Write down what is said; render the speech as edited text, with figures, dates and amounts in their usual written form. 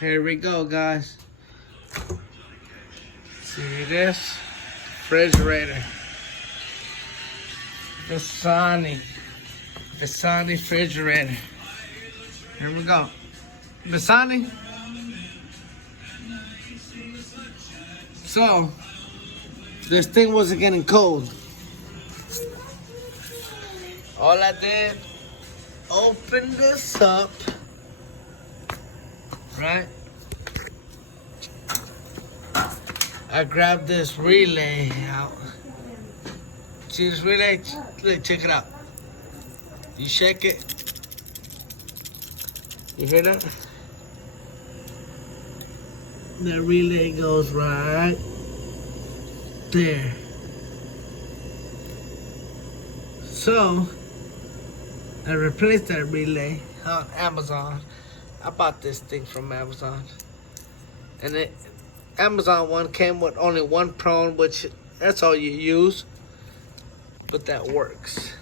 Here we go, guys. See this? Refrigerator. Vissani refrigerator. Here we go. Vissani. So, this thing wasn't getting cold. All I did, open this up, right? I grabbed this relay out. See this relay? Look, check it out. You shake it. You hear that? The relay goes right there. So, I replaced that relay on Amazon. I bought this thing from Amazon. And the Amazon one came with only one prong, which that's all you use. But that works.